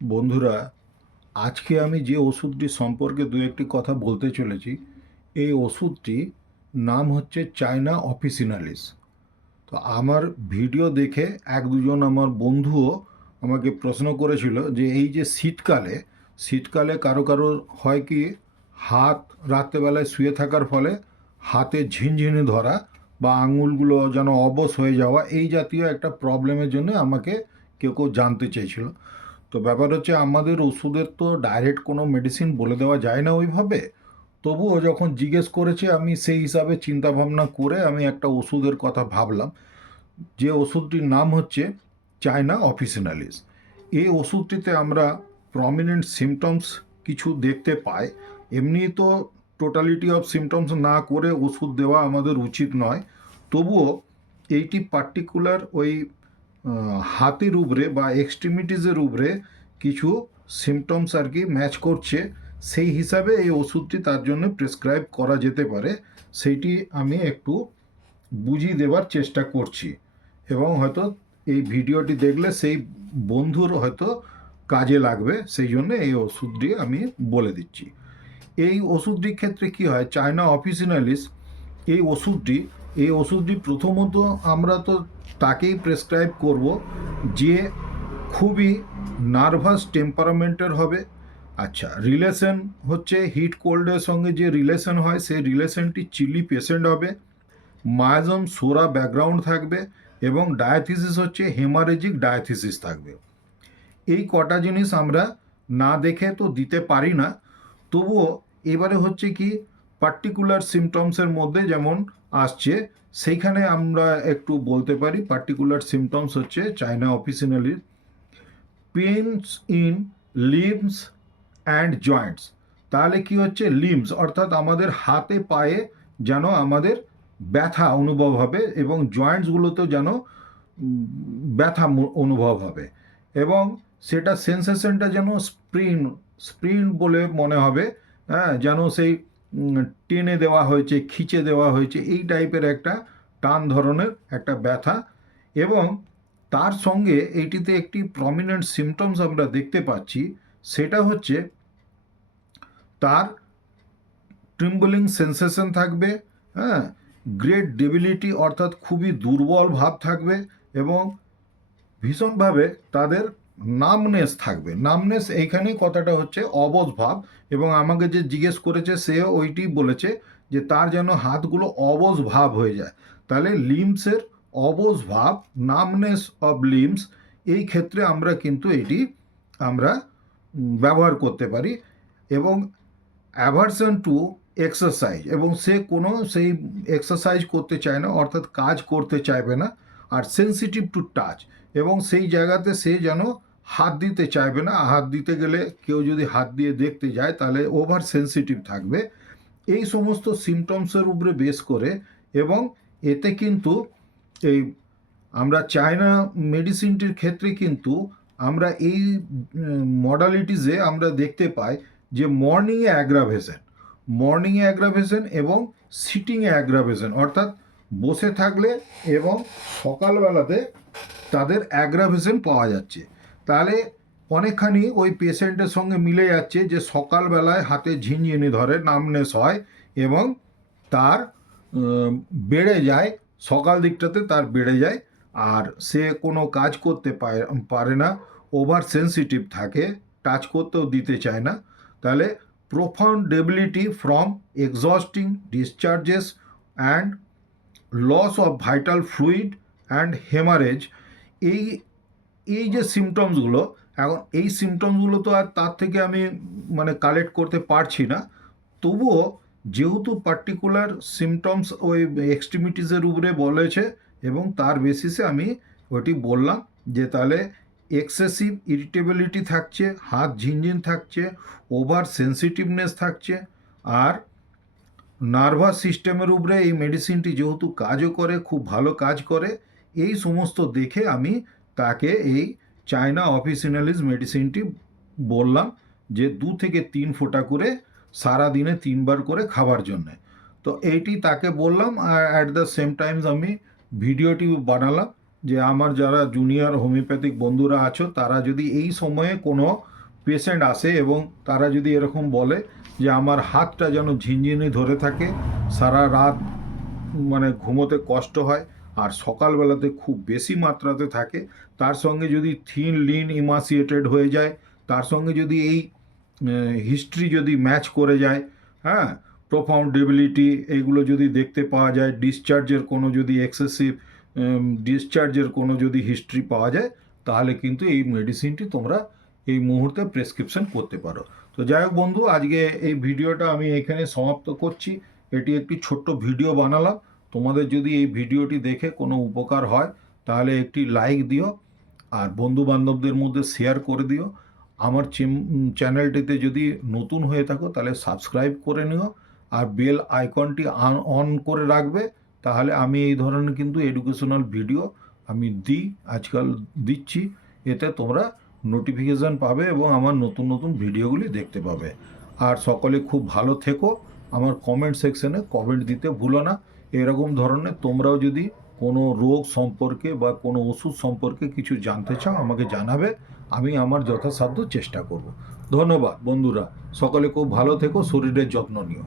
বন্ধুরা, আজকে আমি যে ওষুধটি সম্পর্কে দু একটি কথা বলতে চলেছি, এই ওষুধটি নাম হচ্ছে চায়না অফিসিনালিস। তো আমার ভিডিও দেখে এক দুজন আমার বন্ধুও আমাকে প্রশ্ন করেছিল যে এই যে শীতকালে কারো কারো হয় কি, হাত রাত্রেবেলায় শুয়ে থাকার ফলে হাতে ঝিনঝিনি ধরা বা আঙুলগুলো যেন অবশ হয়ে যাওয়া, এই জাতীয় একটা প্রবলেমের জন্য আমাকে কেউ কেউ জানতে চেয়েছিল। তো ব্যাপার হচ্ছে, আমাদের ওষুধের তো ডাইরেক্ট কোনো মেডিসিন বলে দেওয়া যায় না ওইভাবে। তবুও যখন জিজ্ঞেস করেছে, আমি সেই হিসাবে চিন্তা ভাবনা করে আমি একটা ওষুধের কথা ভাবলাম, যে ওষুধটির নাম হচ্ছে চায়না অফিসিনালিস। এই ওষুধটিতে আমরা প্রমিনেন্ট সিমটমস কিছু দেখতে পাই। এমনি তো টোটালিটি অফ সিমটমস না করে ওষুধ দেওয়া আমাদের উচিত নয়। তবুও এইটি পার্টিকুলার ওই হাতের উপরে বা এক্সট্রিমিটিসের উপরে কিছু সিমটমস আর কি ম্যাচ করছে, সেই হিসাবে এই ওষুধটি তার জন্য প্রেসক্রাইব করা যেতে পারে। সেইটি আমি একটু বুঝিয়ে দেওয়ার চেষ্টা করছি, এবং হয়তো এই ভিডিওটি দেখলে সেই বন্ধুর হয়তো কাজে লাগবে, সেই জন্য এই ওষুধটি আমি বলে দিচ্ছি। এই ওষুধটির ক্ষেত্রে কি হয়, চায়না অফিসিনালিস এই ওষুধটি এই ওষুধটি প্রথমত আমরা তো তাকেই প্রেসক্রাইব করব যে খুবই নার্ভাস টেম্পারামেন্টের হবে। আচ্ছা, রিলেশন হচ্ছে হিট কোল্ডের সঙ্গে যে রিলেশন হয়, সেই রিলেশনটি চিলি পেশেন্ট হবে। মায়াজম সোরা ব্যাকগ্রাউন্ড থাকবে, এবং ডায়াথিসিস হচ্ছে হেমারেজিক ডায়াথিসিস থাকবে। এই কটা জিনিস আমরা না দেখে তো দিতে পারি না। তবুও এবারে হচ্ছে কি, পার্টিকুলার সিমটমসের মধ্যে যেমন আসছে, সেইখানে আমরা একটু বলতে পারি। পার্টিকুলার সিমটমস হচ্ছে চায়না অফিসিনালির pains in limbs and joints. তাহলে কি হচ্ছে, লিম্বস অর্থাৎ আমাদের হাতে পায়ে যেন আমাদের ব্যথা অনুভব হবে, এবং জয়েন্টসগুলোতেও যেন ব্যথা অনুভব হবে, এবং সেটা সেন্সেশনটা যেন স্প্রিন স্প্রিন বলে মনে হবে। হ্যাঁ, যেন সেই টেনে দেওয়া হয়েছে, খিচে দেওয়া হয়েছে, এই টাইপের একটা টান ধরনের একটা ব্যথা। এবং তার সঙ্গে এইটিতে একটি প্রমিনেন্ট সিমটমস আমরা দেখতে পাচ্ছি, সেটা হচ্ছে তার ট্রিম্বলিং সেন্সেশন থাকবে। হ্যাঁ, গ্রেট ডেবিলিটি অর্থাৎ খুবই দুর্বল ভাব থাকবে, এবং ভীষণভাবে তাদের নামনেস থাকবে। নামনেস এইখানে কথাটা হচ্ছে অবশ ভাব, এবং আমাকে যে জিজ্ঞেস করেছে সেও ওইটি বলেছে যে তার যেন হাতগুলো অবশ ভাব হয়ে যায়। তাহলে লিম্বসের অবশ ভাব, নামনেস অফ লিম্বস, এই ক্ষেত্রে আমরা কিন্তু এটি আমরা ব্যবহার করতে পারি। এবং অ্যাভারশন টু এক্সারসাইজ, এবং সে কোনো সেই এক্সারসাইজ করতে চায় না, অর্থাৎ কাজ করতে চাইবে না। আর সেন্সিটিভ টু টাচ, এবং সেই জায়গাতে সে যেন হাত দিতে চাইবে না। হাত দিতে গেলে কেউ যদি হাত দিয়ে দেখতে যায় তাহলে ওভার সেন্সিটিভ থাকবে। এই সমস্ত সিমটমসের উপরে বেস করে, এবং এতে কিন্তু এই আমরা চায়না মেডিসিনটির ক্ষেত্রে কিন্তু আমরা এই মডালিটিসে আমরা দেখতে পাই যে মর্নিংয়ে অ্যাগ্রাভেশন এবং সিটিংয়ে অ্যাগ্রাভেশন, অর্থাৎ বসে থাকলে এবং সকালবেলাতে তাদের অ্যাগ্রাভেশন পাওয়া যাচ্ছে। তাহলে অনেকখানি ওই পেশেন্টের সঙ্গে মিলে যাচ্ছে যে সকালবেলায় হাতে ঝিনঝিনি ধরে, নামনেস হয়, এবং তার বেড়ে যায়, সকাল দিকটাতে তার বেড়ে যায়, আর সে কোনো কাজ করতে পারে না, ওভার সেন্সিটিভ থাকে, টাচ করতেও দিতে চায় না। তাহলে profound debility from exhausting discharges and loss of vital fluid and haemorrhage, এই এই যে সিমটমসগুলো, এখন এই সিমটমসগুলো তো আর তার থেকে আমি মানে কালেক্ট করতে পারছি না। তবুও যেহেতু পার্টিকুলার সিমটমস ওই এক্সট্রিমিটিসের উপরে বলেছে, এবং তার বেসিসে আমি ওটি বললাম যে তাহলে এক্সেসিভ ইরিটেবিলিটি থাকছে, হাত ঝিনঝিন থাকছে, ওভার সেন্সিটিভনেস থাকছে, আর নার্ভাস সিস্টেমের উপরে এই মেডিসিনটি যেহেতু কাজও করে, খুব ভালো কাজ করে, এই সমস্ত দেখে আমি তাকে এই চায়না অফিসিনালিস মেডিসিনটি বললাম যে 2 থেকে 3 ফোঁটা করে সারা দিনে 3বার করে খাবার জন্যে। তো এইটি তাকে বললাম, আর অ্যাট দ্য সেম টাইমস আমি ভিডিওটি বানালাম যে আমার যারা জুনিয়র হোমিওপ্যাথিক বন্ধুরা আছো, তারা যদি এই সময়ে কোনো পেশেন্ট আসে এবং তারা যদি এরকম বলে যে আমার হাতটা যেন ঝিনঝিনি ধরে থাকে, সারা রাত মানে ঘুমোতে কষ্ট হয়, আর সকালবেলাতে খুব বেশি মাত্রাতে থাকে, তার সঙ্গে যদি থিন লিন ইমাসিয়েটেড হয়ে যায়, তার সঙ্গে যদি এই হিস্ট্রি যদি ম্যাচ করে যায়, হ্যাঁ, প্রোফাউন্ড ডেবিলিটি এইগুলো যদি দেখতে পাওয়া যায়, ডিসচার্জের কোনো যদি এক্সেসিভ ডিসচার্জের কোনো যদি হিস্ট্রি পাওয়া যায়, তাহলে কিন্তু এই মেডিসিনটি তোমরা এই মুহূর্তে প্রেসক্রিপশন করতে পারো। তো যাই হোক বন্ধু, আজকে এই ভিডিওটা আমি এখানে সমাপ্ত করছি। এটি একটি ছোট্ট ভিডিও বানালাম। তোমাদের যদি এই ভিডিওটি দেখে কোনো উপকার হয় তাহলে একটি লাইক দিও, আর বন্ধু বান্ধবদের মধ্যে শেয়ার করে দিও। আমার চ্যানেলটিতে যদি নতুন হয়ে থাকো তাহলে সাবস্ক্রাইব করে নিও, আর বেল আইকনটি অন করে রাখবে, তাহলে আমি এই ধরনের কিন্তু এডুকেশনাল ভিডিও আমি আজকাল দিচ্ছি, এতে তোমরা নোটিফিকেশান পাবে এবং আমার নতুন নতুন ভিডিওগুলি দেখতে পাবে। আর সকলে খুব ভালো থেকো। আমার কমেন্ট সেকশনে কমেন্ট দিতে ভুলো না। এরকম ধরনের তোমরাও যদি কোনো রোগ সম্পর্কে বা কোনো ওষুধ সম্পর্কে কিছু জানতে চাও আমাকে জানাবে, আমি আমার যথাসাধ্য চেষ্টা করব। ধন্যবাদ বন্ধুরা, সকলে খুব ভালো থেকো, শরীরের যত্ন নিও।